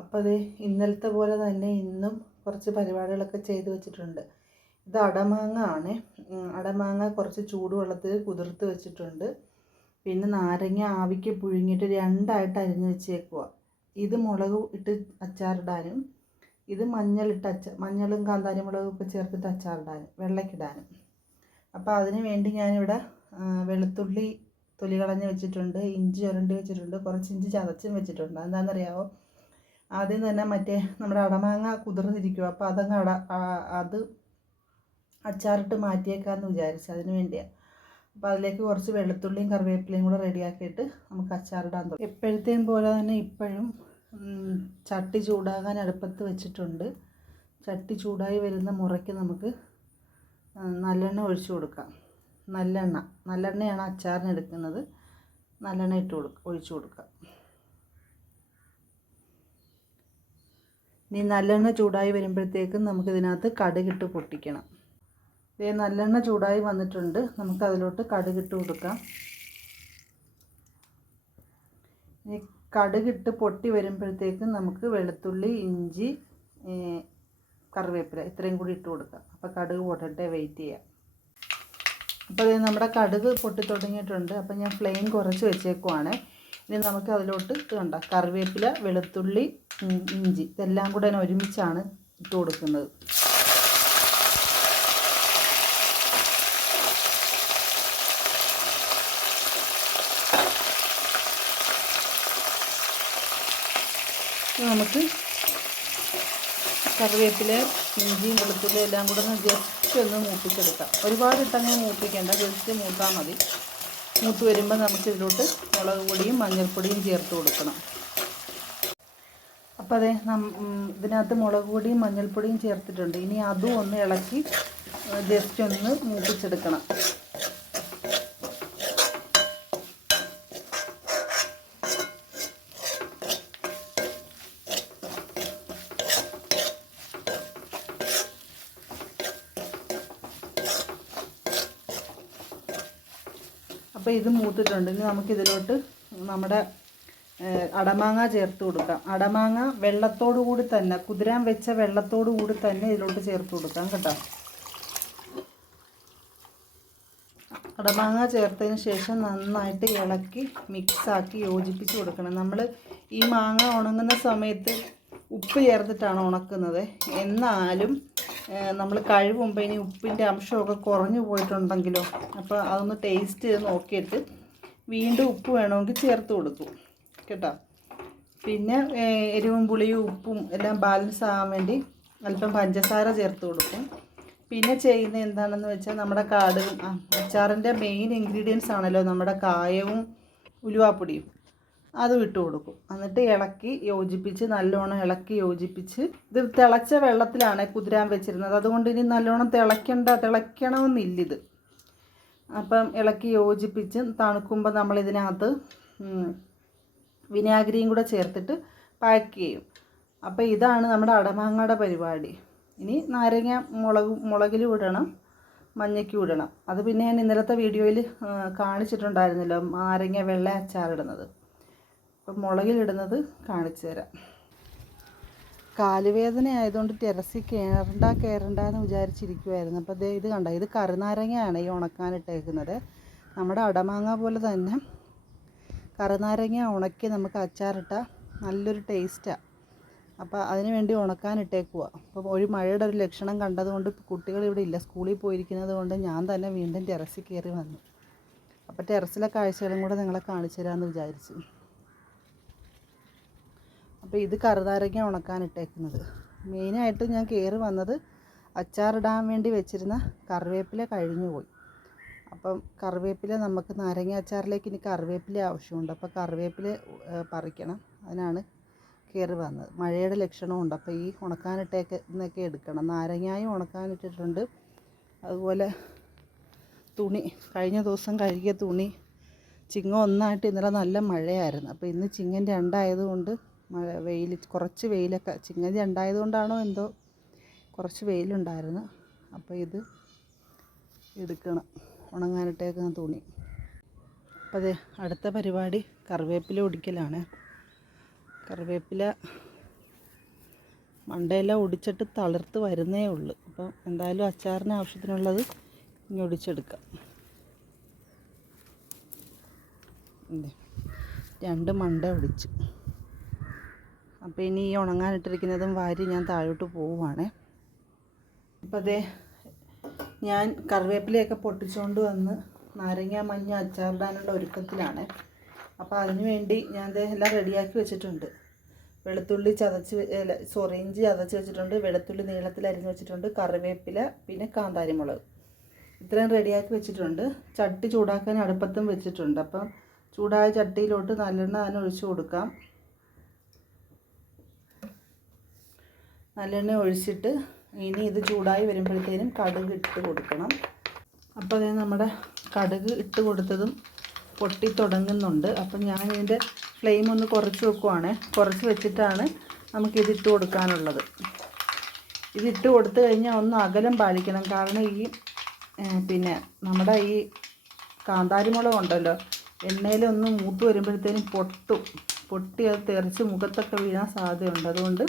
അപ്പോൾ അത് ഇന്നലത്തെ പോലെ തന്നെ ഇന്നും കുറച്ച് പരിപാടികളൊക്കെ ചെയ്തു വെച്ചിട്ടുണ്ട്. ഇത് അടമാങ്ങ ആണ്. അടമാങ്ങ കുറച്ച് ചൂടുവെള്ളത്തിൽ കുതിർത്ത് വെച്ചിട്ടുണ്ട്. പിന്നെ നാരങ്ങ ആവിക്ക് പുഴുങ്ങിയിട്ട് രണ്ടായിട്ട് അരിഞ്ഞ് വെച്ചേക്കുക. ഇത് മുളക് ഇട്ട് അച്ചാറിടാനും ഇത് മഞ്ഞളും കാന്താരി മുളകും ഒക്കെ ചേർത്തിട്ട് അച്ചാറിടാനും വെള്ളക്കിടാനും. അപ്പോൾ അതിന് വേണ്ടി ഞാനിവിടെ വെളുത്തുള്ളി തൊലി കളഞ്ഞ് വെച്ചിട്ടുണ്ട്, ഇഞ്ചി ചുരണ്ടി വെച്ചിട്ടുണ്ട്, കുറച്ച് ഇഞ്ചി ചതച്ചും വെച്ചിട്ടുണ്ട്. എന്താണെന്നറിയാമോ, ആദ്യം തന്നെ നമ്മുടെ അടമാങ്ങ കുതിർന്നിരിക്കുക. അപ്പോൾ അത് അച്ചാറിട്ട് മാറ്റിയേക്കാമെന്ന് വിചാരിച്ചു, അതിന് വേണ്ടിയാണ്. അപ്പോൾ അതിലേക്ക് കുറച്ച് വെളുത്തുള്ളിയും കറിവേപ്പിലയും കൂടെ റെഡിയാക്കിയിട്ട് നമുക്ക് അച്ചാറിടാൻ തുടങ്ങും. എപ്പോഴത്തെയും പോലെ തന്നെ ഇപ്പോഴും ചട്ടി ചൂടാകാൻ അടുപ്പത്ത് വെച്ചിട്ടുണ്ട്. ചട്ടി ചൂടായി വരുന്ന മുറയ്ക്ക് നമുക്ക് നല്ലെണ്ണ ഒഴിച്ചു കൊടുക്കാം. നല്ലെണ്ണയാണ് അച്ചാറിന് എടുക്കുന്നത്. നല്ലെണ്ണ ഒഴിച്ചു കൊടുക്കാം. ഇനി നല്ലെണ്ണ ചൂടായി വരുമ്പോഴത്തേക്കും നമുക്കിതിനകത്ത് കടുകിട്ട് പൊട്ടിക്കണം. നല്ലെണ്ണ ചൂടായി വന്നിട്ടുണ്ട്. നമുക്കതിലോട്ട് കടുകിട്ട് കൊടുക്കാം. ഇനി കടുകിട്ട് പൊട്ടി വരുമ്പോഴത്തേക്കും നമുക്ക് വെളുത്തുള്ളി, ഇഞ്ചി, കറിവേപ്പില ഇത്രയും കൂടി ഇട്ട് കൊടുക്കാം. അപ്പോൾ കടുക് പൊട്ടട്ടെ, വെയിറ്റ് ചെയ്യാം. അപ്പോൾ നമ്മുടെ കടുക് പൊട്ടി തുടങ്ങിയിട്ടുണ്ട്. അപ്പോൾ ഞാൻ ഫ്ലെയിം കുറച്ച് വെച്ചേക്കുവാണ്. ഇനി നമുക്ക് അതിലോട്ട് കണ്ട കറിവേപ്പില, വെളുത്തുള്ളി, ഇഞ്ചി ഇതെല്ലാം കൂടെ ഞാൻ ഒരുമിച്ചാണ് ഇട്ട് കൊടുക്കുന്നത്. നമുക്ക് കറിവേപ്പില, ഇഞ്ചിയും വെളുത്തുള്ളി എല്ലാം കൂടെ ഒന്ന് ജസ്റ്റ് ഒന്ന് മൂപ്പിച്ചെടുക്കാം. ഒരുപാട് ഇട്ടങ്ങനെ മൂപ്പിക്കേണ്ട, ജസ്റ്റ് മൂത്താൽ മതി. മൂത്ത് വരുമ്പോൾ നമുക്ക് ഇതിലോട്ട് മുളക് പൊടിയും മഞ്ഞൾപ്പൊടിയും ചേർത്ത് കൊടുക്കണം. അപ്പോൾ ഇതിനകത്ത് മുളക് പൊടിയും മഞ്ഞൾപ്പൊടിയും ചേർത്തിട്ടുണ്ട്. ഇനി അതും ഒന്ന് ഇളക്കി ജസ്റ്റ് ഒന്ന് മൂപ്പിച്ചെടുക്കണം. അപ്പോൾ ഇത് മൂത്തിട്ടുണ്ട്. ഇനി നമുക്കിതിലോട്ട് നമ്മുടെ അടമാങ്ങ ചേർത്ത് കൊടുക്കാം. അടമാങ്ങ വെള്ളത്തോടു കൂടി തന്നെ, കുതിരാൻ വെച്ച വെള്ളത്തോടു കൂടി തന്നെ ഇതിലോട്ട് ചേർത്ത് കൊടുക്കാം കേട്ടോ. അടമാങ്ങ ചേർത്തതിന് ശേഷം നന്നായിട്ട് ഇളക്കി മിക്സാക്കി യോജിപ്പിച്ച് കൊടുക്കണം. നമ്മൾ ഈ മാങ്ങ ഉണങ്ങുന്ന സമയത്ത് ഉപ്പ് ചേർത്തിട്ടാണ് ഉണക്കുന്നത്. എന്നാലും നമ്മൾ കഴുകുമ്പോൾ ഇനി ഉപ്പിൻ്റെ അംശമൊക്കെ കുറഞ്ഞു പോയിട്ടുണ്ടെങ്കിലോ, അപ്പോൾ അതൊന്ന് ടേസ്റ്റ് ചെയ്ത് നോക്കിയിട്ട് വീണ്ടും ഉപ്പ് വേണമെങ്കിൽ ചേർത്ത് കൊടുക്കും കേട്ടോ. പിന്നെ എരിവും പുളിയും ഉപ്പും എല്ലാം ബാലൻസ് ആകാൻ വേണ്ടി അല്പം പഞ്ചസാര ചേർത്ത് കൊടുക്കും. പിന്നെ ചെയ്യുന്നത് എന്താണെന്ന് വെച്ചാൽ നമ്മുടെ അച്ചാറിൻ്റെ മെയിൻ ഇൻഗ്രീഡിയൻസ് ആണല്ലോ നമ്മുടെ കായവും ഉലുവാപ്പൊടിയും, അതും ഇട്ട് കൊടുക്കും. എന്നിട്ട് ഇളക്കി യോജിപ്പിച്ച്, നല്ലോണം ഇളക്കി യോജിപ്പിച്ച്, ഇത് തിളച്ച വെള്ളത്തിലാണ് കുതിരാൻ വെച്ചിരുന്നത്. അതുകൊണ്ട് ഇനി നല്ലോണം തിളയ്ക്കണമെന്നില്ലിത്. അപ്പം ഇളക്കി യോജിപ്പിച്ച് തണുക്കുമ്പോൾ നമ്മളിതിനകത്ത് വിനാഗിരിയും കൂടെ ചേർത്തിട്ട് പാക്ക് ചെയ്യും. അപ്പോൾ ഇതാണ് നമ്മുടെ അടമാങ്ങയുടെ പരിപാടി. ഇനി നാരങ്ങ മുളകിലും ഇടണം, മഞ്ഞയ്ക്കും ഇടണം. അത് പിന്നെ ഞാൻ ഇന്നലത്തെ വീഡിയോയിൽ കാണിച്ചിട്ടുണ്ടായിരുന്നല്ലോ, നാരങ്ങ വെള്ള അച്ചാറിടുന്നത്. അപ്പം മുളകിലിടുന്നത് കാണിച്ചു തരാം. കാലുവേദന ആയതുകൊണ്ട് ടെറസിൽ കയറണ്ടെന്ന് വിചാരിച്ചിരിക്കുമായിരുന്നു. അപ്പോൾ ഇത് കണ്ട, ഇത് കറുനാരങ്ങയാണ് ഈ ഉണക്കാനിട്ടേക്കുന്നത്. നമ്മുടെ അടമാങ്ങ പോലെ തന്നെ കറുനാരങ്ങ ഉണക്കി നമുക്ക് അച്ചാറിട്ടാൽ നല്ലൊരു ടേസ്റ്റാണ്. അപ്പോൾ അതിന് വേണ്ടി ഉണക്കാനിട്ടേക്കുക. അപ്പം ഒരു മഴയുടെ ഒരു ലക്ഷണം കണ്ടതുകൊണ്ട് കുട്ടികളിവിടെ ഇല്ല, സ്കൂളിൽ പോയിരിക്കുന്നത് കൊണ്ട് ഞാൻ തന്നെ വീണ്ടും ടെറസിൽ കയറി വന്നു. അപ്പോൾ ടെറസിലെ കാഴ്ചകളും കൂടെ നിങ്ങളെ കാണിച്ചു തരാമെന്ന് വിചാരിച്ചു. അപ്പോൾ ഇത് കറുനാരങ്ങ ഉണക്കാനിട്ടേക്കുന്നത്. മെയിനായിട്ട് ഞാൻ കയറി വന്നത് അച്ചാറിടാൻ വേണ്ടി വെച്ചിരുന്ന കറിവേപ്പില കഴിഞ്ഞു പോയി. അപ്പം കറിവേപ്പില നമുക്ക് നാരങ്ങ അച്ചാറിലേക്ക് ഇനി കറിവേപ്പില ആവശ്യമുണ്ട്. അപ്പോൾ കറിവേപ്പില പറിക്കണം, അതിനാണ് കയറി വന്നത്. മഴയുടെ ലക്ഷണമുണ്ട്. അപ്പോൾ ഈ ഉണക്കാനിട്ടേക്കുന്നൊക്കെ എടുക്കണം. നാരങ്ങായും ഉണക്കാനിട്ടിട്ടുണ്ട്. അതുപോലെ തുണി, കഴിഞ്ഞ ദിവസം കഴുകിയ തുണി ചിങ്ങം ഒന്നായിട്ട് ഇന്നലെ നല്ല മഴയായിരുന്നു. അപ്പോൾ ഇന്ന് ചിങ്ങം രണ്ടായതുകൊണ്ട് കുറച്ച് വെയിലൊക്കെ, ചിങ്ങം രണ്ടായതുകൊണ്ടാണോ എന്തോ കുറച്ച് വെയിലുണ്ടായിരുന്നു. അപ്പോൾ ഇത് എടുക്കണം, ഉണങ്ങാനിട്ടേക്കുന്ന തുണി. അപ്പോൾ അടുത്ത പരിപാടി കറിവേപ്പില ഒടിക്കലാണ്. കറിവേപ്പില മണ്ടയെല്ലാം ഒടിച്ചിട്ട് തളിർത്ത് വരുന്നേ ഉള്ളൂ. അപ്പം എന്തായാലും അച്ചാറിന് ആവശ്യത്തിനുള്ളത് ഇനി ഒടിച്ചെടുക്കാം. 2 മണ്ട ഒടിച്ച്. അപ്പോൾ ഇനി ഈ ഉണങ്ങാനിട്ടിരിക്കുന്നതും വാരി ഞാൻ താഴോട്ട് പോവുകയാണേ. അപ്പോൾ അതേ ഞാൻ കറിവേപ്പിലയൊക്കെ പൊട്ടിച്ചുകൊണ്ട് വന്ന് നാരങ്ങ മഞ്ഞ അച്ചാറിടാനുള്ള ഒരുക്കത്തിലാണ്. അപ്പോൾ അതിന് വേണ്ടി ഞാൻ എല്ലാം റെഡിയാക്കി വെച്ചിട്ടുണ്ട്. വെളുത്തുള്ളി ഇഞ്ചി ചതച്ച് വെച്ചിട്ടുണ്ട്, വെളുത്തുള്ളി നീളത്തിൽ അരിഞ്ഞ് വെച്ചിട്ടുണ്ട്, കറിവേപ്പില, പിന്നെ കാന്താരിമുളക്, ഇത്രയും റെഡിയാക്കി വെച്ചിട്ടുണ്ട്. ചട്ടി ചൂടാക്കാൻ അടുപ്പത്തും വെച്ചിട്ടുണ്ട്. അപ്പം ചൂടായ ചട്ടിയിലോട്ട് നല്ലെണ്ണ അതിന് ഒഴിച്ച് കൊടുക്കാം. നല്ലെണ്ണ ഒഴിച്ചിട്ട് ഇനി ഇത് ചൂടായി വരുമ്പോഴത്തേനും കടുക് ഇട്ട് കൊടുക്കണം. അപ്പോൾ അതേ നമ്മുടെ കടുക് ഇട്ട് കൊടുത്തതും പൊട്ടി തുടങ്ങുന്നുണ്ട്. അപ്പം ഞാൻ ഇതിൻ്റെ ഫ്ലെയിം ഒന്ന് കുറച്ച് വെക്കുവാണ്. കുറച്ച് വെച്ചിട്ടാണ് നമുക്കിതിട്ട് കൊടുക്കാനുള്ളത്. ഇതിട്ട് കൊടുത്തു കഴിഞ്ഞാൽ ഒന്ന് അകലം പാലിക്കണം. കാരണം ഈ പിന്നെ നമ്മുടെ ഈ കാന്താരിമുളക് ഉണ്ടല്ലോ, എണ്ണയിലൊന്ന് മൂത്ത് വരുമ്പോഴത്തേനും പൊട്ടി അത് തെറിച്ച് മുഖത്തൊക്കെ വീഴാൻ സാധ്യതയുണ്ട്. അതുകൊണ്ട്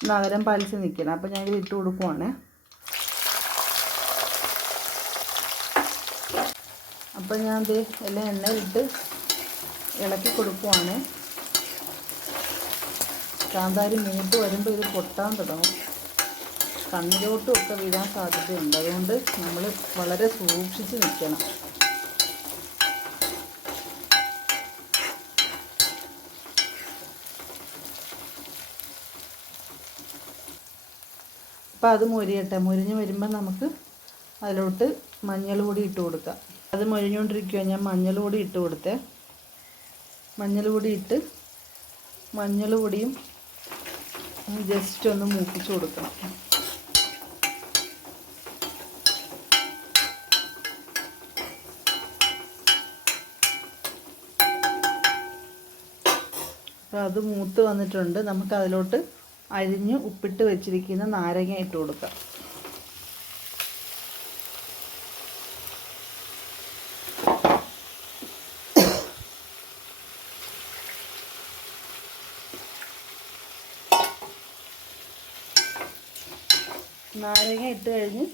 ഒന്ന് അകലം പാലിച്ച് നിൽക്കണം. അപ്പോൾ ഞാനിത് ഇട്ട് കൊടുക്കുവാണ്. അപ്പോൾ ഞാൻ ഇത് എല്ലാം എണ്ണയിലിട്ട് ഇളക്കി കൊടുക്കുവാണ്. കാന്താരി മൂത്ത് വരുമ്പോൾ ഇത് പൊട്ടാൻ തുടങ്ങും, കണ്ണിലോട്ടും ഒക്കെ വീഴാൻ സാധ്യതയുണ്ട്. അതുകൊണ്ട് നമ്മൾ വളരെ സൂക്ഷിച്ച് നിൽക്കണം. അപ്പോൾ അത് മുരിഞ്ഞ് വരുമ്പോൾ നമുക്ക് അതിലോട്ട് മഞ്ഞൾ പൊടി ഇട്ട് കൊടുക്കാം. അത് മൊരിഞ്ഞുകൊണ്ടിരിക്കുക ഞാൻ മഞ്ഞൾ പൊടി ഇട്ട് കൊടുത്തേ. മഞ്ഞൾ പൊടി ഇട്ട് മഞ്ഞൾ പൊടിയും ജസ്റ്റ് ഒന്ന് മൂപ്പിച്ച് കൊടുക്കണം. അപ്പോൾ അത് മൂത്ത് വന്നിട്ടുണ്ട്. നമുക്ക് അതിലോട്ട് അരിഞ്ഞ് ഉപ്പിട്ട് വെച്ചിരിക്കുന്ന നാരങ്ങ ഇട്ട് കൊടുക്കാം. നാരങ്ങ ഇട്ട് കഴിഞ്ഞ്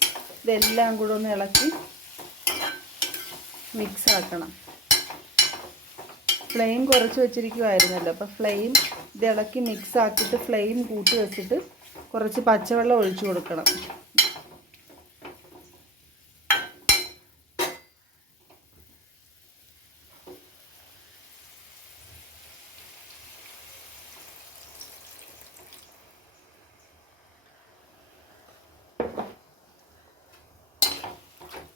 ഇതെല്ലാം കൂടെ ഒന്ന് ഇളക്കി മിക്സ് ആക്കണം. ഫ്ലെയിം കുറച്ച് വെച്ചിരിക്കുമായിരുന്നല്ലോ, അപ്പോൾ ഫ്ലെയിം ഇത് ഇളക്കി മിക്സ് ആക്കിയിട്ട് ഫ്ലെയിം കൂട്ടി വെച്ചിട്ട് കുറച്ച് പച്ചവെള്ളം ഒഴിച്ചു കൊടുക്കണം.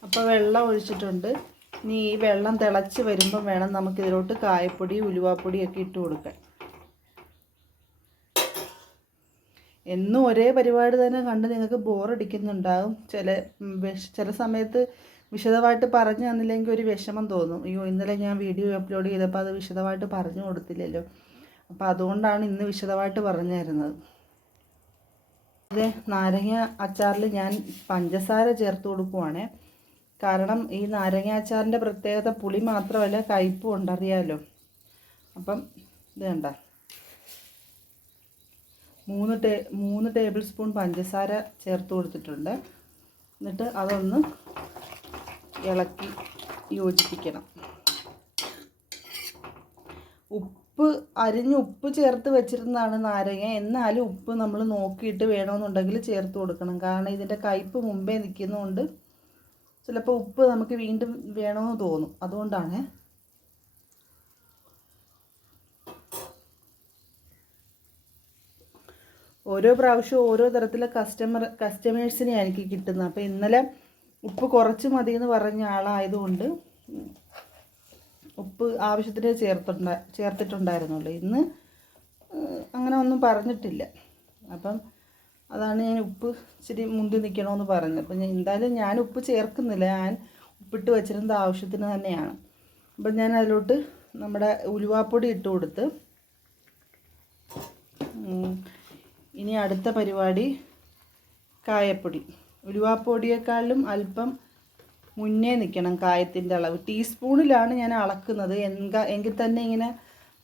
അപ്പോൾ വെള്ളം ഒഴിച്ചിട്ടുണ്ട്. ഇനി ഈ വെള്ളം തിളച്ച് വരുമ്പം വേണം നമുക്കിതിലോട്ട് കായപ്പൊടി ഉലുവാപ്പൊടിയൊക്കെ ഇട്ട് കൊടുക്കാൻ. എന്നും ഒരേ പരിപാടി തന്നെ കണ്ട് നിങ്ങൾക്ക് ബോറടിക്കുന്നുണ്ടാകും. ചില സമയത്ത് വിശദമായിട്ട് പറഞ്ഞു തന്നില്ലെങ്കിൽ ഒരു വിഷമം തോന്നും. അയ്യോ ഇന്നലെ ഞാൻ വീഡിയോ അപ്ലോഡ് ചെയ്തപ്പോൾ അത് വിശദമായിട്ട് പറഞ്ഞു കൊടുത്തില്ലല്ലോ. അപ്പോൾ അതുകൊണ്ടാണ് ഇന്ന് വിശദമായിട്ട് പറഞ്ഞു തരുന്നത്. നാരങ്ങ അച്ചാറിൽ ഞാൻ പഞ്ചസാര ചേർത്ത് കൊടുക്കുവാണേ. കാരണം ഈ നാരങ്ങ അച്ചാറിൻ്റെ പ്രത്യേകത പുളി മാത്രമല്ല കയ്പും ഉണ്ടറിയാമല്ലോ. അപ്പം ഇത് കണ്ട 3 ടേബിൾ സ്പൂൺ പഞ്ചസാര ചേർത്ത് കൊടുത്തിട്ടുണ്ട്. എന്നിട്ട് അതൊന്ന് ഇളക്കി യോജിപ്പിക്കണം. അരിഞ്ഞ് ഉപ്പ് ചേർത്ത് വെച്ചിരുന്നതാണ് നാരങ്ങ. എന്നാലും ഉപ്പ് നമ്മൾ നോക്കിയിട്ട് വേണമെന്നുണ്ടെങ്കിൽ ചേർത്ത് കൊടുക്കണം. കാരണം ഇതിൻ്റെ കയ്പ് മുമ്പേ നിൽക്കുന്നതുകൊണ്ട് ചിലപ്പോൾ ഉപ്പ് നമുക്ക് വീണ്ടും വേണമെന്ന് തോന്നും. അതുകൊണ്ടാണ്. ഓരോ പ്രാവശ്യവും ഓരോ തരത്തിലെ കസ്റ്റമേഴ്സിനെയാണ് എനിക്ക് കിട്ടുന്നത്. അപ്പോൾ ഇന്നലെ ഉപ്പ് കുറച്ച് മതി എന്ന് പറഞ്ഞ ആളായതുകൊണ്ട് ഉപ്പ് ആവശ്യത്തിന് ചേർത്തിട്ടുണ്ടായിരുന്നുള്ളൂ. ഇന്ന് അങ്ങനെ ഒന്നും പറഞ്ഞിട്ടില്ല. അപ്പം അതാണ് ഞാൻ ഉപ്പ് ഇച്ചിരി മുന്തി നിൽക്കണമെന്ന് പറഞ്ഞത്. അപ്പം എന്തായാലും ഞാൻ ഉപ്പ് ചേർക്കുന്നില്ല. ഞാൻ ഉപ്പിട്ട് വെച്ചിരുന്നത് ആവശ്യത്തിന് തന്നെയാണ്. അപ്പം ഞാൻ അതിലോട്ട് നമ്മുടെ ഉലുവാപ്പൊടി ഇട്ട് കൊടുത്ത് ഇനി അടുത്ത പരിപാടി കായപ്പൊടി. ഉലുവാപ്പൊടിയേക്കാളും അല്പം മുന്നേ നിൽക്കണം കായത്തിൻ്റെ അളവ്. ടീസ്പൂണിലാണ് ഞാൻ അളക്കുന്നത്. എങ്കിൽ തന്നെ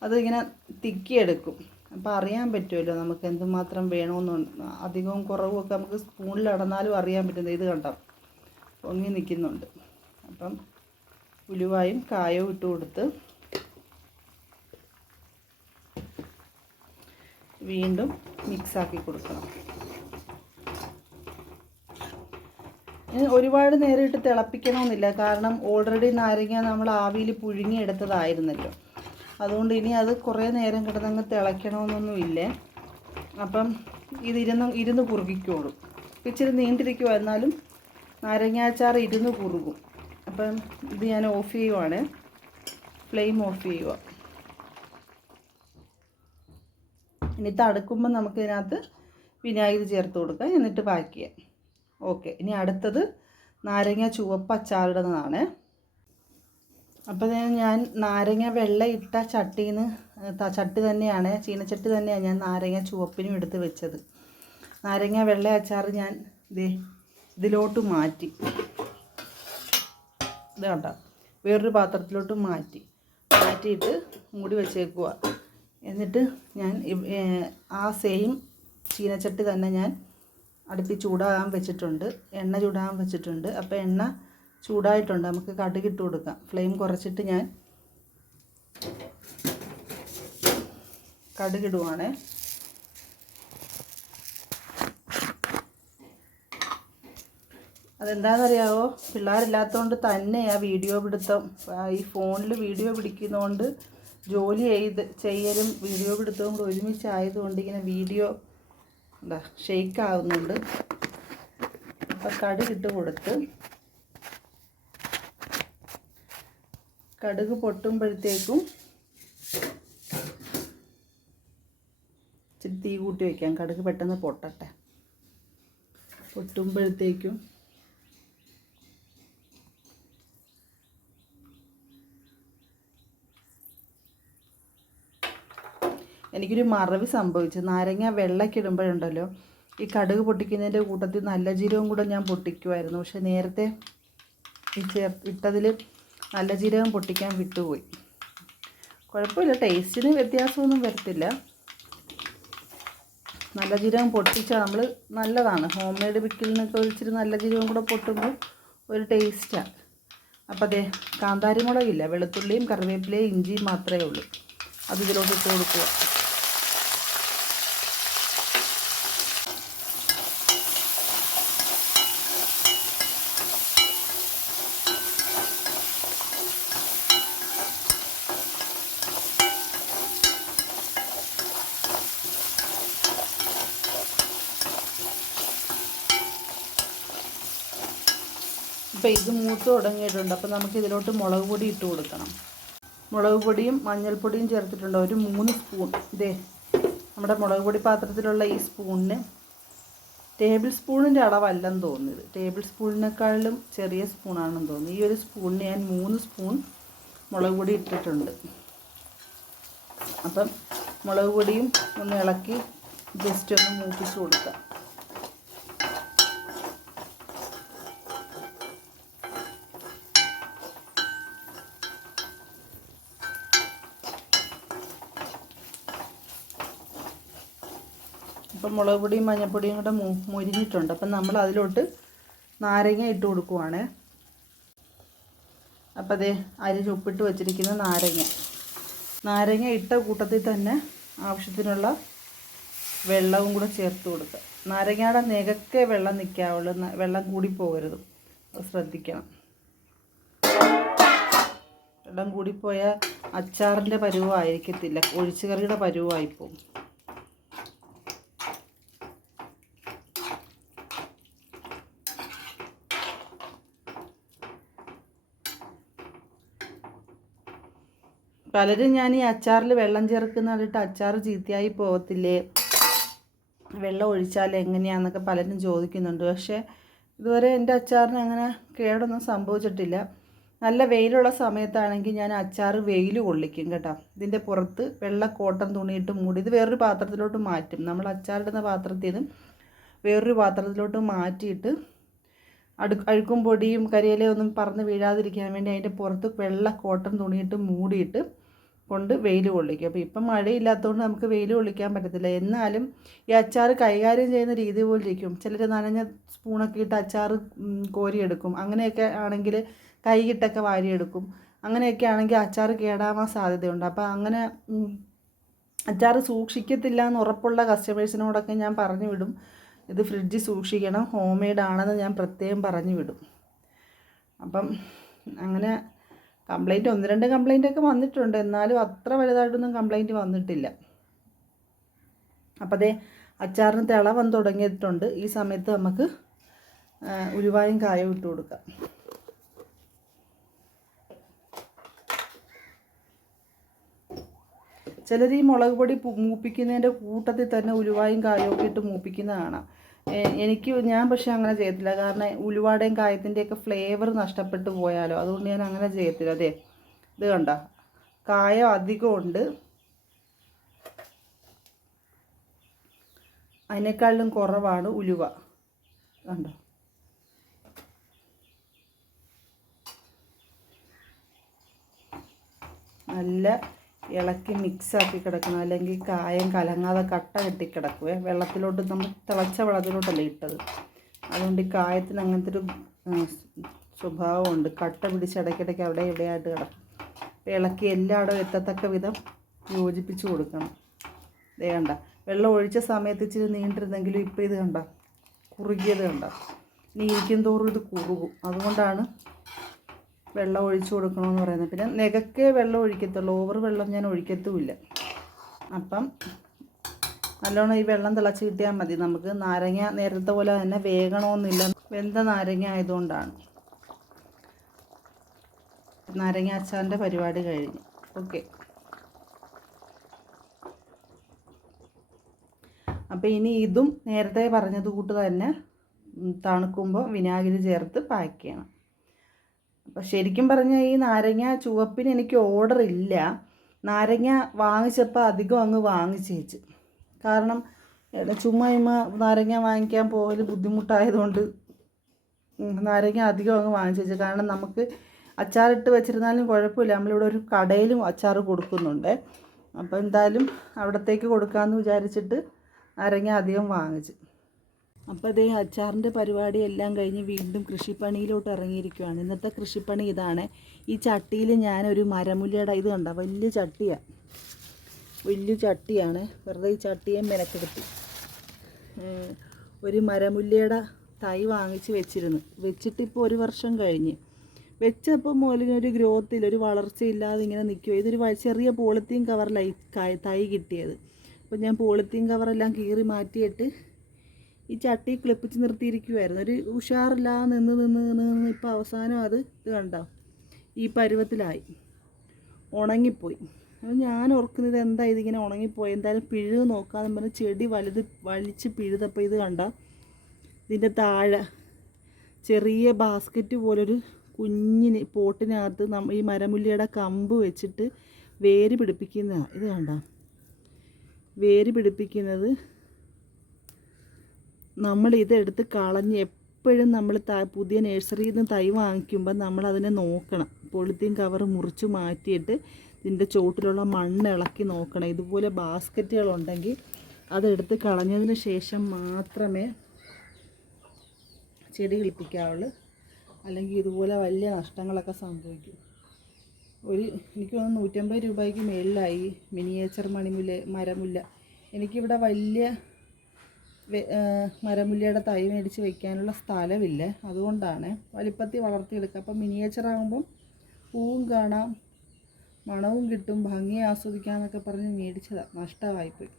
അതിങ്ങനെ തിക്കിയെടുക്കും. അപ്പോൾ അറിയാൻ പറ്റുമല്ലോ നമുക്ക് എന്തുമാത്രം വേണമെന്ന്. അധികവും കുറവും ഒക്കെ നമുക്ക് സ്പൂണിൽ ഇടന്നാലും അറിയാൻ പറ്റുന്നത്. ഇത് കണ്ടോ പൊങ്ങി നിൽക്കുന്നുണ്ട്. അപ്പം ഉലുവായും കായവും ഇട്ട് കൊടുത്ത് വീണ്ടും മിക്സാക്കി കൊടുക്കണം. ഒരുപാട് നേരം ഇട്ട് തിളപ്പിക്കണമെന്നില്ല, കാരണം ഓൾറെഡി നാരങ്ങ നമ്മൾ ആവിയിൽ പുഴുങ്ങിയെടുത്തതായിരുന്നല്ലോ. അതുകൊണ്ട് ഇനി അത് കുറേ നേരം കിടന്നങ്ങ് തിളയ്ക്കണമെന്നൊന്നുമില്ലേ. അപ്പം ഇരുന്ന് കുറുകിക്കോളും. ഇച്ചിരി നീണ്ടിരിക്കും, എന്നാലും നാരങ്ങാച്ചാർ ഇരുന്ന് കുറുകും. അപ്പം ഇത് ഞാൻ ഓഫ് ചെയ്യുവാണ്, ഫ്ലെയിം ഓഫ് ചെയ്യുക. ഇനി തടുക്കുമ്പോൾ നമുക്കിതിനകത്ത് വിനാഗിരി ചേർത്ത് കൊടുക്കാം, എന്നിട്ട് പാക്ക് ചെയ്യാം. ഓക്കെ, ഇനി അടുത്തത് നാരങ്ങ ചുവപ്പ് അച്ചാറിടുന്നതാണ്. അപ്പോൾ ഞാൻ നാരങ്ങ വെള്ള ഇട്ട ചട്ടി തന്നെയാണ്, ചീനച്ചട്ടി തന്നെയാണ് ഞാൻ നാരങ്ങ ചുവപ്പിനും എടുത്ത് വെച്ചത്. നാരങ്ങ വെള്ള അച്ചാർ ഞാൻ ഇതിലോട്ട് മാറ്റി. ഇത് കണ്ടോ, വേറൊരു പാത്രത്തിലോട്ട് മാറ്റിയിട്ട് മൂടി വെച്ചേക്കുക. എന്നിട്ട് ഞാൻ ആ സെയിം ചീനച്ചട്ടി തന്നെ ഞാൻ അടുപ്പിൽ ചൂടാകാൻ വെച്ചിട്ടുണ്ട്, എണ്ണ ചൂടാകാൻ വെച്ചിട്ടുണ്ട്. അപ്പോൾ എണ്ണ ചൂടായിട്ടുണ്ട്, നമുക്ക് കടുകിട്ട് കൊടുക്കാം. ഫ്ലെയിം കുറച്ചിട്ട് ഞാൻ കടുകിടുവാണ്. അതെന്താണെന്നറിയാമോ, പിള്ളേരില്ലാത്തതുകൊണ്ട് തന്നെ ആ വീഡിയോ പിടുത്തം, ഈ ഫോണിൽ വീഡിയോ പിടിക്കുന്നതുകൊണ്ട് ജോലി ചെയ്യലും വീഡിയോ പിടുത്തവും കൂടെ ഒരുമിച്ചായതുകൊണ്ട് ഇങ്ങനെ വീഡിയോ ഷെയ്ക്ക് ആകുന്നുണ്ട്. അപ്പം കടുകിട്ട് കൊടുത്ത് കടുക് പൊട്ടുമ്പോഴത്തേക്കും ഇച്ചിരി തീ കൂട്ടി വയ്ക്കാം, കടുക് പെട്ടെന്ന് പൊട്ടട്ടെ. പൊട്ടുമ്പോഴത്തേക്കും എനിക്കൊരു മറവി സംഭവിച്ചു. നാരങ്ങ വെള്ളക്കിടുമ്പോഴുണ്ടല്ലോ, ഈ കടുക് പൊട്ടിക്കുന്നതിൻ്റെ കൂട്ടത്തിൽ നല്ല ജീരകം കൂടെ ഞാൻ പൊട്ടിക്കുമായിരുന്നു. പക്ഷെ നേരത്തെ ഇട്ടതിൽ നല്ല ജീരകം പൊട്ടിക്കാൻ വിട്ടുപോയി. കുഴപ്പമില്ല, ടേസ്റ്റിന് വ്യത്യാസമൊന്നും വരത്തില്ല. നല്ല ജീരകം പൊട്ടിച്ചാൽ നമ്മൾ നല്ലതാണ്. ഹോം മെയ്ഡ് പിക്കിളിനൊക്കെ ഒഴിച്ചിട്ട് നല്ല ജീരകം കൂടെ പൊട്ടുമ്പോൾ ഒരു ടേസ്റ്റാണ്. അപ്പോൾ അതേ കാന്താരി മുളകില്ല, വെളുത്തുള്ളിയും കറിവേപ്പിലയും ഇഞ്ചിയും മാത്രമേ ഉള്ളൂ. അത് ഇതിലോട്ട് ഇട്ട് കൊടുക്കുക. ഇപ്പോൾ ഇത് മൂത്ത് തുടങ്ങിയിട്ടുണ്ട്. അപ്പോൾ നമുക്ക് ഇതിലോട്ട് മുളക് പൊടി ഇട്ട് കൊടുക്കണം. മുളക് പൊടിയും മഞ്ഞൾപ്പൊടിയും ചേർത്തിട്ടുണ്ട്, ഒരു 3 സ്പൂൺ. നമ്മുടെ മുളക് പൊടി പാത്രത്തിലുള്ള ഈ സ്പൂണിന് ടേബിൾ സ്പൂണിൻ്റെ അളവല്ലെന്ന് തോന്നുന്നത്, ടേബിൾ സ്പൂണിനേക്കാളും ചെറിയ സ്പൂണാണെന്ന് തോന്നുന്നു. ഈ ഒരു സ്പൂണിന് ഞാൻ 3 സ്പൂൺ മുളക് പൊടി ഇട്ടിട്ടുണ്ട്. അപ്പം മുളക് പൊടിയും ഒന്ന് ഇളക്കി ജസ്റ്റ് ഒന്ന് മൂപ്പിച്ച് കൊടുക്കാം. അപ്പം മുളക് പൊടിയും മഞ്ഞൾപ്പൊടിയും കൂടെ മുരിഞ്ഞിട്ടുണ്ട്. അപ്പം നമ്മൾ അതിലോട്ട് നാരങ്ങ ഇട്ട് കൊടുക്കുവാണ്. അപ്പം അതേ ഉപ്പിട്ട് വച്ചിരിക്കുന്ന നാരങ്ങ ഇട്ട കൂട്ടത്തിൽ തന്നെ ആവശ്യത്തിനുള്ള വെള്ളവും കൂടെ ചേർത്ത് കൊടുക്കുക. നാരങ്ങയുടെ നെകക്കെ വെള്ളം നിൽക്കാവുള്ളൂ, വെള്ളം കൂടി പോകരുത്, ശ്രദ്ധിക്കണം. വെള്ളം കൂടിപ്പോയാൽ അച്ചാറിൻ്റെ പരുവമായിരിക്കത്തില്ല, ഒഴിച്ചുകറിയുടെ പരുവമായിപ്പോവും. പലരും ഞാൻ ഈ അച്ചാറിൽ വെള്ളം ചേർക്കുന്ന കണ്ടിട്ട് അച്ചാർ ചീത്തയായി പോകത്തില്ലേ, വെള്ളം ഒഴിച്ചാൽ എങ്ങനെയാണെന്നൊക്കെ പലരും ചോദിക്കുന്നുണ്ട്. പക്ഷേ ഇതുവരെ എൻ്റെ അച്ചാറിന് അങ്ങനെ കേടൊന്നും സംഭവിച്ചിട്ടില്ല. നല്ല വെയിലുള്ള സമയത്താണെങ്കിൽ ഞാൻ അച്ചാർ വെയിൽ കൊള്ളിക്കും കേട്ടോ. ഇതിൻ്റെ പുറത്ത് വെള്ള കോട്ടൺ തുണിയിട്ട് മൂടി ഇത് വേറൊരു പാത്രത്തിലോട്ട് മാറ്റും. നമ്മൾ അച്ചാറിടുന്ന പാത്രത്തിൽ നിന്ന് വേറൊരു പാത്രത്തിലോട്ട് മാറ്റിയിട്ട് അഴുക്കും പൊടിയും കരിയിലയും ഒന്നും പറന്ന് വീഴാതിരിക്കാൻ വേണ്ടി അതിൻ്റെ പുറത്ത് വെള്ള കോട്ടൺ തുണിയിട്ട് മൂടിയിട്ട് കൊണ്ട് വെയിൽ കൊള്ളിക്കും. അപ്പോൾ ഇപ്പം മഴയില്ലാത്തതുകൊണ്ട് നമുക്ക് വെയിൽ കൊള്ളിക്കാൻ പറ്റത്തില്ല. എന്നാലും ഈ അച്ചാർ കൈകാര്യം ചെയ്യുന്ന രീതി പോലെ ഇരിക്കും. ചിലർ നനഞ്ഞ സ്പൂണൊക്കെ ഇട്ട് അച്ചാർ കോരിയെടുക്കും. അങ്ങനെയൊക്കെ ആണെങ്കിൽ കൈയിട്ടൊക്കെ വാരിയെടുക്കും. അങ്ങനെയൊക്കെ ആണെങ്കിൽ അച്ചാർ കേടാവാൻ സാധ്യതയുണ്ട്. അപ്പോൾ അങ്ങനെ അച്ചാർ സൂക്ഷിക്കത്തില്ല എന്ന് ഉറപ്പുള്ള കസ്റ്റമേഴ്സിനോടൊക്കെ ഞാൻ പറഞ്ഞു വിടും, ഇത് ഫ്രിഡ്ജിൽ സൂക്ഷിക്കണം, ഹോം മെയ്ഡ് ആണെന്ന് ഞാൻ പ്രത്യേകം പറഞ്ഞു വിടും. അപ്പം അങ്ങനെ കംപ്ലൈൻറ്റ് 1-2 കംപ്ലൈൻറ്റൊക്കെ വന്നിട്ടുണ്ട്. എന്നാലും അത്ര വലുതായിട്ടൊന്നും കംപ്ലൈൻറ്റ് വന്നിട്ടില്ല. അപ്പോൾ അതേ അച്ചാറിന് തിള വന്ന് തുടങ്ങിയിട്ടുണ്ട്. ഈ സമയത്ത് നമുക്ക് ഉലുവായും കായവും ഇട്ട് കൊടുക്കാം. ചിലർ ഈ മുളക് പൊടി മൂപ്പിക്കുന്നതിൻ്റെ കൂട്ടത്തിൽ തന്നെ ഉലുവായും കായവും ഇട്ട് മൂപ്പിക്കുന്ന കാണാം. ഞാൻ പക്ഷേ അങ്ങനെ ചെയ്യത്തില്ല. കാരണം ഉലുവാടേയും കായത്തിൻ്റെയൊക്കെ ഫ്ലേവർ നഷ്ടപ്പെട്ടു പോയാലോ, അതുകൊണ്ട് ഞാൻ അങ്ങനെ ചെയ്യത്തില്ല. അതെ, ഇത് കണ്ട കായം അധികമുണ്ട്, അതിനേക്കാളും കുറവാണ് ഉലുവ. കണ്ടോ, നല്ല ഇളക്കി മിക്സാക്കി കിടക്കണം, അല്ലെങ്കിൽ കായം കലങ്ങാതെ കട്ട കെട്ടിക്കിടക്കുവേ. വെള്ളത്തിലോട്ട് നമ്മൾ തിളച്ച വെള്ളത്തിലോട്ടല്ലേ ഇട്ടത്, അതുകൊണ്ട് ഈ കായത്തിന് അങ്ങനത്തെ ഒരു സ്വഭാവമുണ്ട്. കട്ട പിടിച്ച് ഇടയ്ക്കിടയ്ക്ക് അവിടെ ഇവിടെയായിട്ട് കിടക്കും. ഇളക്കി എല്ലായിടവും എത്തത്തക്ക വിധം യോജിപ്പിച്ച് കൊടുക്കണം. ഇതേ കണ്ട, വെള്ളം ഒഴിച്ച സമയത്ത് ഇച്ചിരി നീണ്ടിരുന്നെങ്കിലും ഇപ്പോൾ ഇത് കണ്ട കുറുകിയത് കണ്ട. ഇനി ഇരിക്കും തോറും ഇത് കുറുകും. അതുകൊണ്ടാണ് വെള്ളം ഒഴിച്ചു കൊടുക്കണമെന്ന് പറയുന്നത്. പിന്നെ നികക്കേ വെള്ളം ഒഴിക്കത്തുള്ളൂ, ഓവർ വെള്ളം ഞാൻ ഒഴിക്കത്തുമില്ല. അപ്പം നല്ലോണം ഈ വെള്ളം തിളച്ച് കിട്ടിയാൽ മതി. നമുക്ക് നാരങ്ങ നേരത്തെ പോലെ തന്നെ വേകണമെന്നില്ല, വെന്ത നാരങ്ങ ആയതുകൊണ്ടാണ്. നാരങ്ങ അച്ചാറിൻ്റെ പരിപാടി കഴിഞ്ഞു. ഓക്കെ, അപ്പോൾ ഇനി ഇതും നേരത്തെ പറഞ്ഞത് കൂട്ട് തന്നെ തണുക്കുമ്പോൾ വിനാഗിരി ചേർത്ത് പാക്ക് ചെയ്യണം. അപ്പോൾ ശരിക്കും പറഞ്ഞാൽ ഈ നാരങ്ങ ചുവപ്പിന് എനിക്ക് ഓർഡർ ഇല്ല. നാരങ്ങ വാങ്ങിച്ചപ്പോൾ അധികം അങ്ങ് വാങ്ങിച്ചേച്ച്. കാരണം ചുമ്മാ നാരങ്ങ വാങ്ങിക്കാൻ പോകൽ ബുദ്ധിമുട്ടായതുകൊണ്ട് നാരങ്ങ അധികം അങ്ങ് വാങ്ങിച്ചേച്ച്. കാരണം നമുക്ക് അച്ചാറിട്ട് വെച്ചിരുന്നാലും കുഴപ്പമില്ല, നമ്മളിവിടെ ഒരു കടയിലും അച്ചാർ കൊടുക്കുന്നുണ്ട്. അപ്പോൾ എന്തായാലും അവിടത്തേക്ക് കൊടുക്കാമെന്ന് വിചാരിച്ചിട്ട് നാരങ്ങ അധികം വാങ്ങിച്ച്. അപ്പോൾ ഇതേ അച്ചാറിൻ്റെ പരിപാടി എല്ലാം കഴിഞ്ഞ് വീണ്ടും കൃഷിപ്പണിയിലോട്ട് ഇറങ്ങിയിരിക്കുകയാണ്. ഇന്നത്തെ കൃഷിപ്പണി ഇതാണ്. ഈ ചട്ടിയിൽ ഞാനൊരു മരമുല്ലയുടെ, ഇത് കണ്ട വലിയ ചട്ടിയാണ്, വെറുതെ ഈ ചട്ടിയെ മെനക്കെടുത്തി ഒരു മരമുല്ലയുടെ തൈ വാങ്ങിച്ച് വെച്ചിട്ടിപ്പോൾ 1 വർഷം കഴിഞ്ഞ്. വെച്ചപ്പോൾ മുതലിനൊരു ഗ്രോത്തിൽ, ഒരു വളർച്ചയില്ലാതെ ഇങ്ങനെ നിൽക്കുക. ഇതൊരു ചെറിയ പോളിത്തീൻ കവറിലായി തൈ കിട്ടിയത്. അപ്പോൾ ഞാൻ പോളിത്തീൻ കവറെല്ലാം കീറി മാറ്റിയിട്ട് ഈ ചട്ടി ക്ലിപ്പിച്ച് നിർത്തിയിരിക്കുമായിരുന്നു. ഒരു ഉഷാറില്ലാതെ നിന്ന് ഇപ്പോൾ അവസാനം ഇത് കണ്ടോ ഈ പരുവത്തിലായി, ഉണങ്ങിപ്പോയി. അപ്പോൾ ഞാൻ ഓർക്കുന്നത് എന്താ ഇതിങ്ങനെ ഉണങ്ങിപ്പോയി, എന്തായാലും പിഴുത് നോക്കാമെന്ന് പറഞ്ഞ് ചെടി വലിച്ച് പിഴുതപ്പോൾ ഇത് കണ്ട ഇതിൻ്റെ താഴെ ചെറിയ ബാസ്ക്കറ്റ് പോലൊരു കുഞ്ഞിന് പോട്ടിനകത്ത് ഈ മരമുല്ലയുടെ കമ്പ് വെച്ചിട്ട് വേര് പിടിപ്പിക്കുന്നതാണ്. ഇത് കണ്ട വേര് പിടിപ്പിക്കുന്നത്. നമ്മൾ ഇതെടുത്ത് കളഞ്ഞ് എപ്പോഴും നമ്മൾ പുതിയ നഴ്സറിയിൽ നിന്ന് തൈ വാങ്ങിക്കുമ്പോൾ നമ്മളതിനെ നോക്കണം. പോളിത്തീൻ കവർ മുറിച്ച് മാറ്റിയിട്ട് ഇതിൻ്റെ ചോട്ടിലുള്ള മണ്ണ് ഇളക്കി നോക്കണം. ഇതുപോലെ ബാസ്ക്കറ്റുകളുണ്ടെങ്കിൽ അതെടുത്ത് കളഞ്ഞതിന് ശേഷം മാത്രമേ ചെടി കിളിപ്പിക്കാവുള്ളൂ, അല്ലെങ്കിൽ ഇതുപോലെ വലിയ നഷ്ടങ്ങളൊക്കെ സംഭവിക്കും. എനിക്ക് തോന്നുന്നു 150 രൂപയ്ക്ക് മേളിലായി മിനിയേച്ചർ മരമുല്ല. എനിക്കിവിടെ വലിയ മരമുല്ലയുടെ തൈ മേടിച്ച് വയ്ക്കാനുള്ള സ്ഥലമില്ല, അതുകൊണ്ടാണ് വലിപ്പത്തിൽ വളർത്തിയെടുക്കുക. അപ്പം മിനിയേച്ചർ ആകുമ്പം പൂവും കാണാം, മണവും കിട്ടും, ഭംഗി ആസ്വദിക്കാമെന്നൊക്കെ പറഞ്ഞ് മേടിച്ചതാണ്, നഷ്ടമായിപ്പോയി.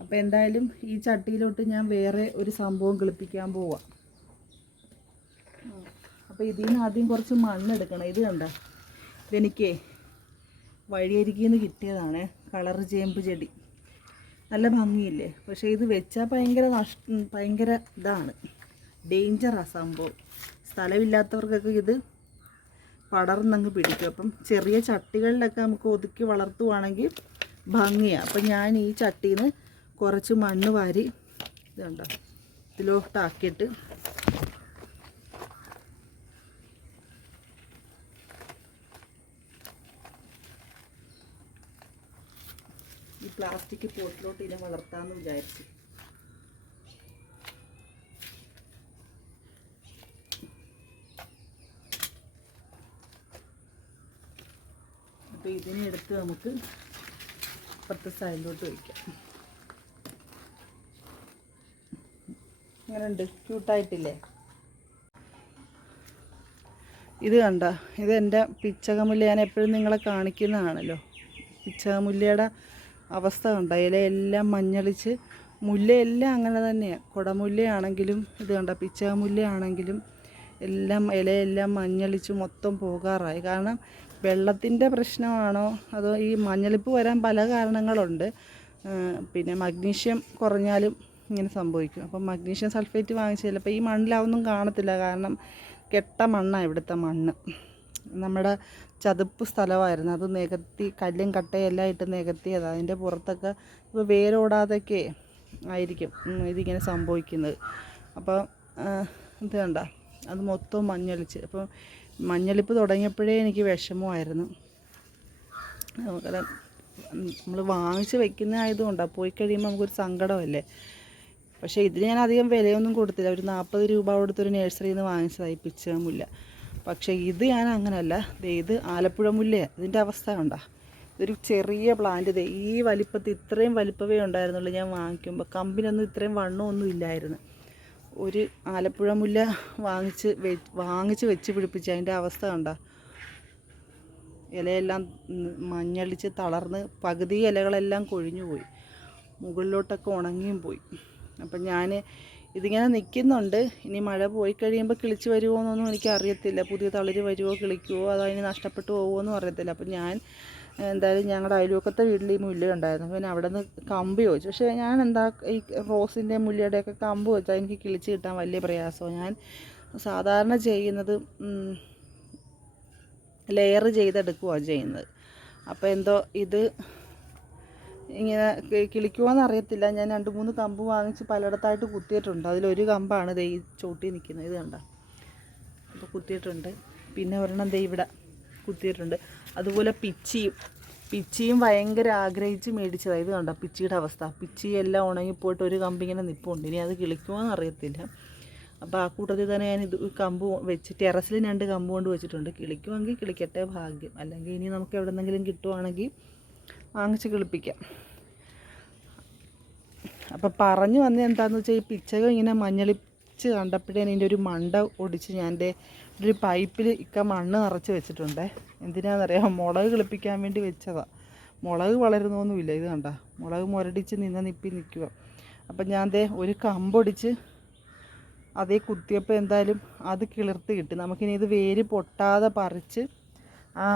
അപ്പോൾ എന്തായാലും ഈ ചട്ടിയിലോട്ട് ഞാൻ വേറെ ഒരു സംഭവം കിളിപ്പിക്കാൻ പോവാം. അപ്പോൾ ഇതിൽ നിന്ന് ആദ്യം കുറച്ച് മണ്ണെടുക്കണം. ഇത് കണ്ട, ഇതെനിക്ക് വഴിയരികിൽ നിന്ന് കിട്ടിയതാണ്, കളർ ചേമ്പ് ചെടി. നല്ല ഭംഗിയില്ലേ? പക്ഷേ ഇത് വെച്ചാൽ ഭയങ്കര ഇതാണ്, ഡേഞ്ചറാണ് സംഭവം. സ്ഥലമില്ലാത്തവർക്കൊക്കെ ഇത് പടർന്നങ്ങ് പിടിക്കും. അപ്പം ചെറിയ ചട്ടികളിലൊക്കെ നമുക്ക് ഒതുക്കി വളർത്തുവാണെങ്കിൽ ഭംഗിയാണ്. അപ്പം ഞാൻ ഈ ചട്ടിയിൽ നിന്ന് കുറച്ച് മണ്ണ് വാരി ഇത് കണ്ടോ ഇതിലോട്ടാക്കിയിട്ട് പ്ലാസ്റ്റിക് പോട്ടിലോട്ട് ഇതിനെ വളർത്താമെന്ന് വിചാരിച്ചു. അപ്പോൾ ഇതിനെടുത്ത് നമുക്ക് അപ്പുറത്തെ സൈഡിലോട്ട് വയ്ക്കാം. ഇങ്ങനെയുണ്ട്, ക്യൂട്ടായിട്ടില്ലേ? ഇത് കണ്ട, ഇതെൻ്റെ പിച്ചകമുല്ല. ഞാൻ എപ്പോഴും നിങ്ങളെ കാണിക്കുന്നതാണല്ലോ. പിച്ചകമുല്ലയുടെ അവസ്ഥ കണ്ട, ഇലയെല്ലാം മഞ്ഞളിച്ച്. മുല്ലയെല്ലാം അങ്ങനെ തന്നെയാണ്. കുടമുല്ലയാണെങ്കിലും ഇത് കണ്ട, പിച്ചകമുല്ലയാണെങ്കിലും എല്ലാം ഇലയെല്ലാം മഞ്ഞളിച്ച് മൊത്തം പോകാറായി. കാരണം വെള്ളത്തിൻ്റെ പ്രശ്നമാണോ അതോ ഈ മഞ്ഞളിപ്പ് വരാൻ പല കാരണങ്ങളുണ്ട്. പിന്നെ മഗ്നീഷ്യം കുറഞ്ഞാലും ഇങ്ങനെ സംഭവിക്കും. അപ്പം മഗ്നീഷ്യം സൾഫേറ്റ് വാങ്ങിച്ചില്ല. അപ്പോൾ ഈ മണ്ണിലൊന്നും കാണത്തില്ല, കാരണം കെട്ട മണ്ണാണ് ഇവിടുത്തെ മണ്ണ്. നമ്മുടെ ചതുപ്പ് സ്ഥലമായിരുന്നു, അത് നികത്തി കല്ലും കട്ടയെല്ലാം ഇട്ട് നികത്തിയതാണ്. അതിൻ്റെ പുറത്തൊക്കെ ഇപ്പോൾ വേരോടാതൊക്കെ ആയിരിക്കും ഇതിങ്ങനെ സംഭവിക്കുന്നത്. അപ്പോൾ ഇത് കണ്ട, അത് മൊത്തം മഞ്ഞളിച്ച്. അപ്പോൾ മഞ്ഞളിപ്പ് തുടങ്ങിയപ്പോഴേ എനിക്ക് വിഷമമായിരുന്നു. നമ്മൾ വാങ്ങിച്ച് വെക്കുന്നതായതുകൊണ്ടാണ്, പോയി കഴിയുമ്പോൾ നമുക്കൊരു സങ്കടമല്ലേ. പക്ഷേ ഇതിന് ഞാൻ അധികം വിലയൊന്നും കൊടുത്തില്ല. ഒരു 40 രൂപ കൊടുത്തൊരു നഴ്സറിയിൽ നിന്ന് വാങ്ങിച്ചതായി പിച്ചകമുല്ല. പക്ഷേ ഇത് ഞാൻ അങ്ങനെയല്ല. ഇത് ആലപ്പുഴ മുല്ലയാണ്. ഇതിൻ്റെ അവസ്ഥ കണ്ടോ? ഇതൊരു ചെറിയ പ്ലാന്റ്. ഈ വലിപ്പത്തിൽ ഇത്രയും വലിപ്പമേ ഉണ്ടായിരുന്നുള്ളൂ ഞാൻ വാങ്ങിക്കുമ്പോൾ. കമ്പിനൊന്നും ഇത്രയും വണ്ണമൊന്നും ഇല്ലായിരുന്നു. ഒരു ആലപ്പുഴ മുല്ല വാങ്ങിച്ച് വെച്ച് പിടിപ്പിച്ച് അതിൻ്റെ അവസ്ഥ കണ്ടോ? ഇലയെല്ലാം മഞ്ഞളിച്ച് തളർന്ന് പകുതി ഇലകളെല്ലാം കൊഴിഞ്ഞു പോയി, മുകളിലോട്ടൊക്കെ ഉണങ്ങിയും പോയി. അപ്പം ഞാൻ ഇതിങ്ങനെ നിൽക്കുന്നുണ്ട്. ഇനി മഴ പോയി കഴിയുമ്പോൾ കിളിച്ച് വരുമോ എന്നൊന്നും എനിക്കറിയത്തില്ല. പുതിയ തളിര് വരുമോ, കിളിക്കുമോ, അതതിന് നഷ്ടപ്പെട്ടു പോകുമോ എന്നും അറിയത്തില്ല. അപ്പം ഞാൻ എന്തായാലും ഞങ്ങളുടെ അയൽവക്കത്തെ വീട്ടിൽ ഈ മുല്ല ഉണ്ടായിരുന്നു. പിന്നെ അവിടെ നിന്ന് കമ്പ് ചോദിച്ചു. പക്ഷേ ഞാൻ ഈ റോസിൻ്റെ മുല്ലയുടെയൊക്കെ കമ്പ് വെച്ചാൽ എനിക്ക് കിളിച്ച് കിട്ടാൻ വലിയ പ്രയാസമാണ്. ഞാൻ സാധാരണ ചെയ്യുന്നത് ലെയർ ചെയ്തെടുക്കുകയാണ് ചെയ്യുന്നത്. അപ്പോൾ എന്തോ ഇത് ഇങ്ങനെ കിളിക്കുമോയെന്ന് അറിയത്തില്ല. ഞാൻ 2-3 കമ്പ് വാങ്ങിച്ച് പലയിടത്തായിട്ട് കുത്തിയിട്ടുണ്ട്. അതിലൊരു കമ്പാണ് ദേ ഈ ചോട്ടി നിൽക്കുന്നത്. ഇത് കണ്ട, അപ്പോൾ കുത്തിയിട്ടുണ്ട്. പിന്നെ ഒരെണ്ണം ദേ ഇവിടെ കുത്തിയിട്ടുണ്ട്. അതുപോലെ പിച്ചിയും ഭയങ്കര ആഗ്രഹിച്ച് മേടിച്ചതാണ്. ഇത് കണ്ട പിച്ചിയുടെ അവസ്ഥ. പിച്ചി എല്ലാം ഉണങ്ങിപ്പോയിട്ട് ഒരു കമ്പിങ്ങനെ നിൽപ്പുണ്ട്. ഇനി അത് കിളിക്കുമോയെന്ന് അറിയത്തില്ല. അപ്പോൾ ആ കൂട്ടത്തിൽ തന്നെ ഞാൻ ഇത് കമ്പ് വെച്ച് ടെറസിൽ 2 കമ്പ് കൊണ്ട് വെച്ചിട്ടുണ്ട്. കിളിക്കുമെങ്കിൽ കിളിക്കട്ടെ, ഭാഗ്യം. അല്ലെങ്കിൽ ഇനി നമുക്ക് എവിടെ നിന്നെങ്കിലും കിട്ടുവാണെങ്കിൽ വാങ്ങിച്ച് കിളിപ്പിക്കാം. അപ്പം പറഞ്ഞു വന്നത് എന്താണെന്ന് വെച്ചാൽ, ഈ പിച്ചകം ഇങ്ങനെ മഞ്ഞളിച്ച് കണ്ടപ്പോഴേ ഇതിൻ്റെ ഒരു മണ്ട ഒടിച്ച് ഞാൻ ഒരു പൈപ്പിൽ മണ്ണ് നിറച്ച് വെച്ചിട്ടുണ്ട്. എന്തിനാണെന്നറിയാം, മുളക് കിളിപ്പിക്കാൻ വേണ്ടി വെച്ചതാണ്. മുളക് വളരുന്നൊന്നുമില്ല. ഇത് കണ്ട, മുളക് മുരടിച്ച് നിൽക്കുക. അപ്പം ഞാൻ ഒരു കമ്പൊടിച്ച് അതേ കുത്തിയപ്പോൾ എന്തായാലും അത് കിളിർത്ത് കിട്ടി. നമുക്കിനി ഇത് വേര് പൊട്ടാതെ പറിച്ച് ആ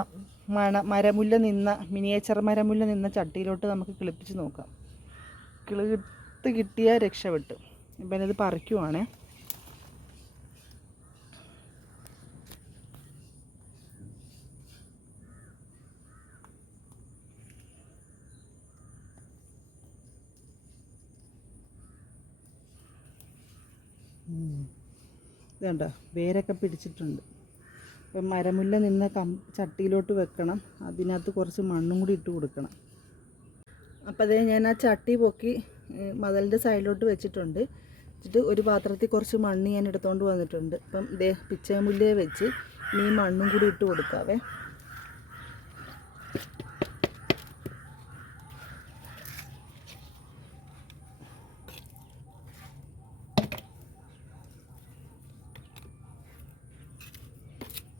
മരമുല്ല നിന്ന മിനിയേച്ചർ മരമുല്ല നിന്ന ചട്ടിയിലോട്ട് നമുക്ക് കിളിപ്പിച്ച് നോക്കാം. കിളിർത്ത് കിട്ടിയാൽ രക്ഷപ്പെട്ടു. ഇപ്പം ഇത് പറിക്കുവാണേ. ഇതുണ്ടോ, വേരൊക്കെ പിടിച്ചിട്ടുണ്ട്. ഇപ്പം മരമുല്ല നിന്ന ചട്ടിയിലോട്ട് വെക്കണം. അതിനകത്ത് കുറച്ച് മണ്ണും കൂടി ഇട്ട് കൊടുക്കണം. അപ്പോൾ അതേ ഞാൻ ആ ചട്ടി പൊക്കി മതിലിൻ്റെ സൈഡിലോട്ട് വെച്ചിട്ടുണ്ട്. വെച്ചിട്ട് ഒരു പാത്രത്തിൽ കുറച്ച് മണ്ണ് ഞാൻ എടുത്തുകൊണ്ട് വന്നിട്ടുണ്ട്. അപ്പം ഇതേ പിച്ചകമുല്ലയെ വെച്ച് ഈ മണ്ണും കൂടി ഇട്ട് കൊടുക്കാവേ.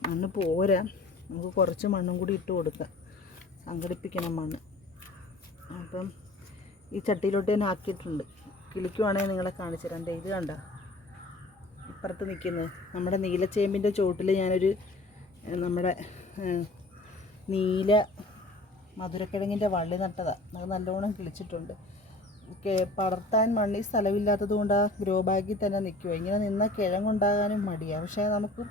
മണ്ണ് പോരാ, നമുക്ക് കുറച്ച് മണ്ണും കൂടി ഇട്ട് കൊടുക്കാം. സംഘടിപ്പിക്കണം മണ്ണ്. അപ്പം ഈ ചട്ടിയിലോട്ട് ഞാൻ ആക്കിയിട്ടുണ്ട്. കിളിക്കുവാണെങ്കിൽ നിങ്ങളെ കാണിച്ചു തരാം. ഇത് കണ്ട, ഇപ്പുറത്ത് നിൽക്കുന്നത് നമ്മുടെ നീലച്ചേമ്പിൻ്റെ ചോട്ടിൽ ഞാനൊരു നമ്മുടെ നീല മധുരക്കിഴങ്ങിൻ്റെ വള്ളി നട്ടതാണ്. അത് നല്ലോണം കിളിച്ചിട്ടുണ്ട്. പടർത്താൻ മണ്ണിൽ സ്ഥലമില്ലാത്തത് കൊണ്ട് ആ ഗ്രോ ബാഗിൽ തന്നെ നിൽക്കുക. ഇങ്ങനെ നിന്ന കിഴങ്ങുണ്ടാകാനും മടിയാണ്. പക്ഷേ നമുക്ക്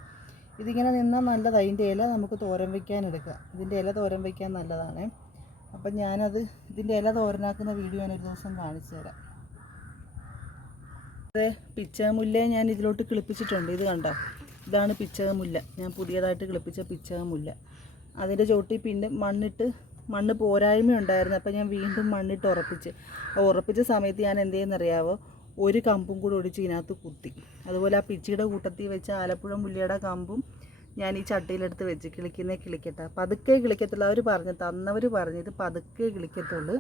ഇതിങ്ങനെ നിന്നാൽ നല്ലതാണ്. അതിൻ്റെ ഇല നമുക്ക് തോരൻ വയ്ക്കാൻ എടുക്കാം. ഇതിൻ്റെ ഇല തോരൻ വയ്ക്കാൻ നല്ലതാണ്. അപ്പം ഞാനത് ഇതിൻ്റെ ഇല തോരനാക്കുന്ന വീഡിയോ ഞാനൊരു ദിവസം കാണിച്ചു തരാം. അതെ, പിച്ചകമുല്ല ഞാൻ ഇതിലോട്ട് കിളിപ്പിച്ചിട്ടുണ്ട്. ഇത് കണ്ടോ, ഇതാണ് പിച്ചകമുല്ല. ഞാൻ പുതിയതായിട്ട് കിളിപ്പിച്ച പിച്ചകമുല്ല. അതിൻ്റെ ചോട്ടിൽ പിന്നെ മണ്ണിട്ട് മണ്ണ് പോരായ്മ ഉണ്ടായിരുന്നു. അപ്പോൾ ഞാൻ വീണ്ടും മണ്ണിട്ട് ഉറപ്പിച്ച സമയത്ത് ഞാൻ എന്ത് ചെയ്യുന്നറിയാവോ, ഒരു കമ്പും കൂടി ഒടിച്ച് ഇതിനകത്ത് കുത്തി. അതുപോലെ ആ പിച്ചിയുടെ കൂട്ടത്തിൽ വെച്ച ആലപ്പുഴ മുല്ലയുടെ കമ്പും ഞാൻ ഈ ചട്ടിയിലെടുത്ത് വെച്ച് കിളിക്കട്ടെ. പതുക്കെ കിളിക്കത്തുള്ളൂ. തന്നവർ പറഞ്ഞ് ഇത് പതുക്കെ കിളിക്കത്തുള്ളൂ,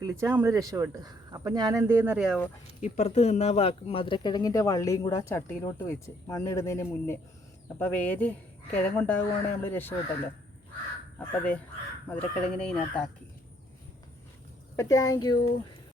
കിളിച്ചാൽ നമ്മൾ രക്ഷപ്പെട്ട്. അപ്പം ഞാൻ എന്ത് ചെയ്യുന്നറിയാവോ, ഇപ്പുറത്ത് നിന്ന മധുരക്കിഴങ്ങിൻ്റെ വള്ളിയും കൂടെ ആ ചട്ടിയിലോട്ട് വെച്ച് മണ്ണിടുന്നതിന് മുന്നേ. അപ്പോൾ വേര് കിഴങ്ങുണ്ടാകുവാണെങ്കിൽ നമ്മൾ രക്ഷപ്പെട്ടല്ലോ. അപ്പോൾ അതെ മധുരക്കിഴങ്ങിനെ ഇതിനകത്താക്കി. അപ്പോൾ താങ്ക് യു.